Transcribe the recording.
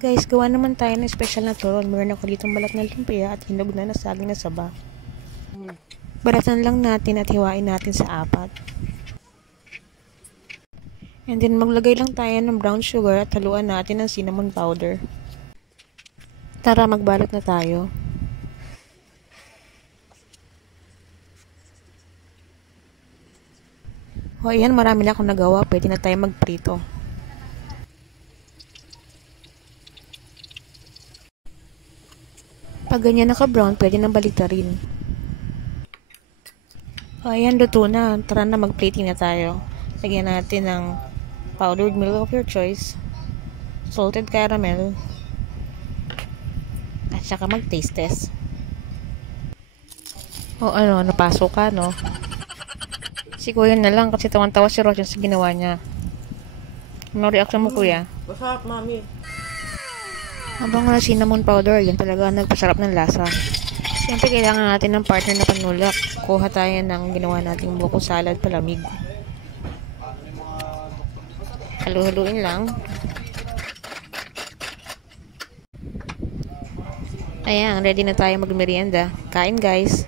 Guys, gawa naman tayo ng special na turon. Meron ako ditong balat na lumpia at hinog na saging na saba. Balatan lang natin at hiwain natin sa apat. And then maglagay lang tayo ng brown sugar at haluan natin ng cinnamon powder. Tara, magbalot na tayo. O ayan, marami na akong nagawa. Pwede na tayo magprito. Pag ganyan naka-brown, pwede nang baliktarin. O ayan, luto na. Tara na, mag-plating na tayo. Lagyan natin ng powdered milk of your choice, salted caramel, at saka mag-taste test. O ano, napasok ka, no? Si kuya na lang kasi tawan-tawa si Roger sa ginawa niya. Ano reaction mo, kuya? Masarap, mami. Habang wala cinnamon powder, yan talaga nagpasarap ng lasa. Siyempre, kailangan natin ng partner na panulak. Kuha tayo ng ginawa nating buko salad palamig. Halu-haluin lang. Ayan, ready na tayo magmerienda. Kain, guys!